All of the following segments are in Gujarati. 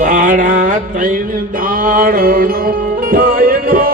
સાડા ત્રણ દાડનો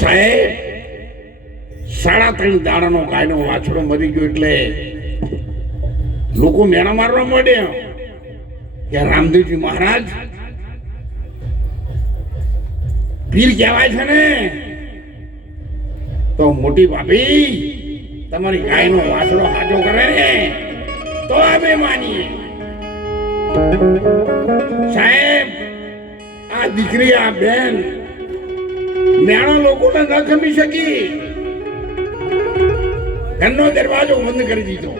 સાહેબ, સાડા ત્રણ દાડાનો ગાયનો વાછડો મરી ગયો એટલે લોકો મેણા મારવા માંડ્યા. કે રામદેવજી મહારાજ, પીર કહેવાય છે ને? તો મોટી ભાભી, તમારી ગાયનો વાછડો હાજો કરે ને? તો અમે માનીએ સાહેબ, આ દીકરી, આ બેન મેણા લોકોને ન ગમી શકી ઘરનો દરવાજો બંધ કરી દીધો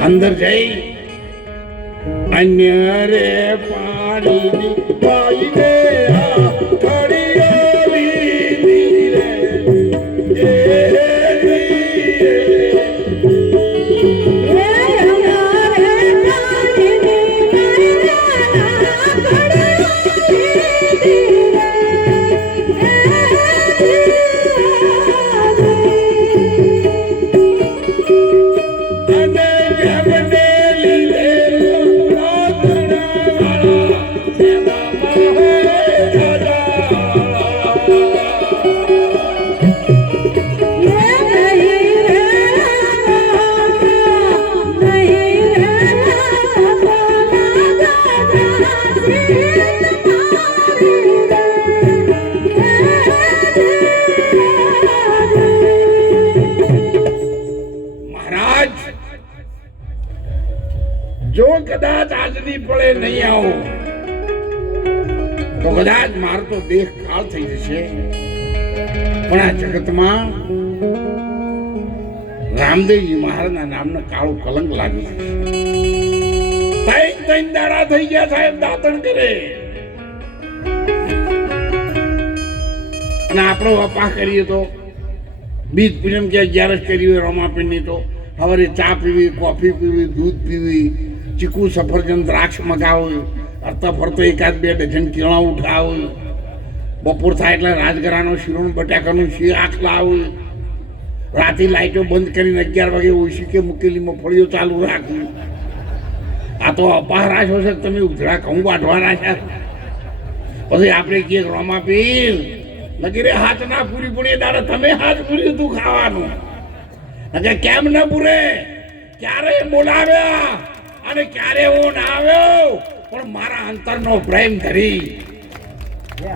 અંદર જઈ અન્ય રે પાણીની પાઈને આ Yeah. જો કદાચ આજની પડે નહીં આવો, તો કદાચ મારો તો દેહ કાળ થઈ જશે. પણ આ જગતમાં રામદેવજી મહારાજના નામનો કાળો કલંક લાગ્યો ત્રણ ત્રણ દાડા થઈ ગયા સાહેબ, દાતણ કરે. અને આપણો અપા કરીએ તો, બીજ પૂજન કે જ્યારે કર્યું હોય રોમાપીણની તો, સવારે ચા પીવી, કોફી પીવી, દૂધ પીવી ચીકુ સફરજન દ્રાક્ષ મગાવું હરતા ફરતો એકાદ બે ડઝન કેળા ઉઠાવું, બપોર થાય એટલે રાજગરાનો શિરોણ બટાકાનું શાક લાવું, રાતે લાઈટો બંધ કરીને અગિયાર વાગે ઓછી કે મૂકેલી મફળીઓ ચાલુ રાખવી આ તો અપહારા છો છે, તમે ઉધડા કહું વાઢવાના છે. પછી આપણે કહીએ રોમા પીર લગી રે હાથ ના પૂરી પૂરી દાડે તમે હાથ પૂરી તું ખાવાનું. કેમ ના પૂરે? ક્યારે બોલાવ્યા? અને ક્યારે હું ના આવ્યો? પણ મારા અંતરનો પ્રેમ ધરી.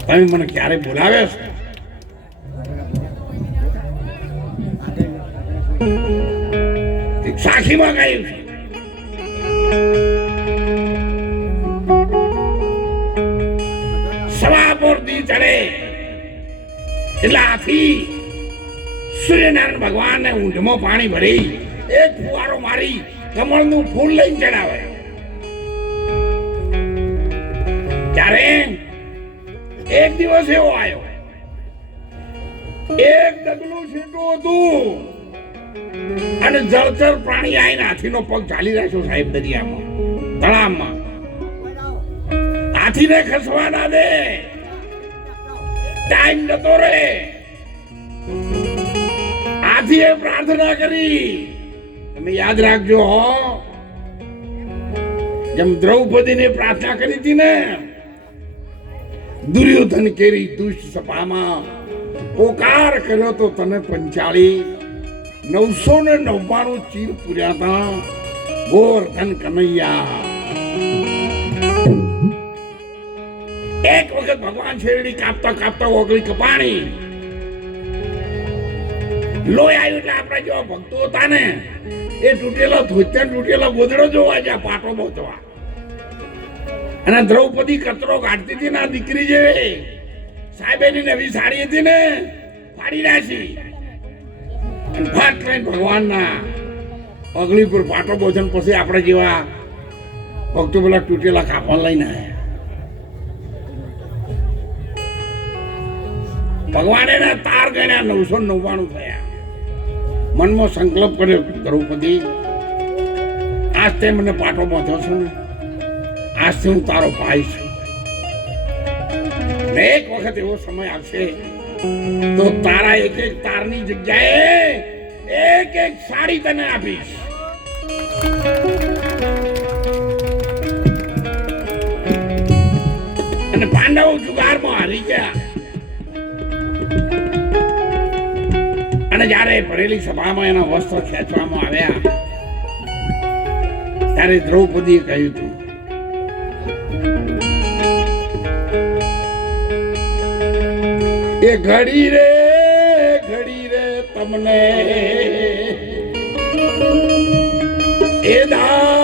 તમે મને ક્યારે બોલાવ્યો સાખીમાં ગાયું છે. સવા મૂર્તિ ચડે. એટલે આથી સૂર્યનારાયણ ભગવાનને ઊંઢમાં પાણી ભરી, એક ફુવારો મારી કમળનું ફૂલ લઈને ચડાવે. ત્યારે એક દિવસ એવો આવ્યો એક ડગલું છીટું હતું. અને જળચર પ્રાણી આવીને હાથીનો પગ ચાલી રાખ્યો સાહેબ દરિયામાં, તળાવમાં. હાથીને ખસવા ના દે. ટાઈમ જતો રે હાથીએ પ્રાર્થના કરી. યાદ રાખજો, હો. જેમ દ્રૌપદીને પ્રાર્થના કરી હતી ને, દુર્યોધન કેરી દુષ્ટ સભામાં પોકાર કર્યો તો તને પંચાળી. નવસો ને નવ્વાણું ચીર પૂર્યા હતા. ગોવર્ધન કનૈયા. એક વખત ભગવાન શેરડી કાપતા કાપતા ઓગળી કપાણી. લોહી આવ્યું એટલે આપણા જેવા ભક્તો હતા ને એ તૂટેલો ધોત્યા તૂટેલો ગોદડો જોવા જાય પાટો બોતવા અને દ્રૌપદી કચરો કાઢતી હતી ને દીકરી સાહેબ એની નવી સાડી હતી ને, ફાડી નાખી. ફાટ લઈને ભગવાનના અગલીપુર પર પાટો બોધન પછી આપણે જેવા ભક્તો પેલા તૂટેલા કાપડ લઈને આવ્યા ભગવાને એના તાર ગણ્યા નવસો નવ્વાણું થયા. મનમાં સંકલ્પ કર્યો દ્રૌપદી, આજ મને પાટો બાંધ્યો છો ને, આજથી હું તારો ભાઈ છું. એક વખત એવો સમય આવશે, તો તારા એક એક તારની જગ્યાએ એક એક સાડી તને આપીશ. અને પાંડવો જુગારમાં હારી ગયા. અને જ્યારે ભરેલી સભામાં એના વસ્ત્ર ખેંચવામાં આવ્યા, ત્યારે દ્રૌપદીએ કહ્યું હતું, એ ઘડી રે ઘડી રે તમને. એ દાખ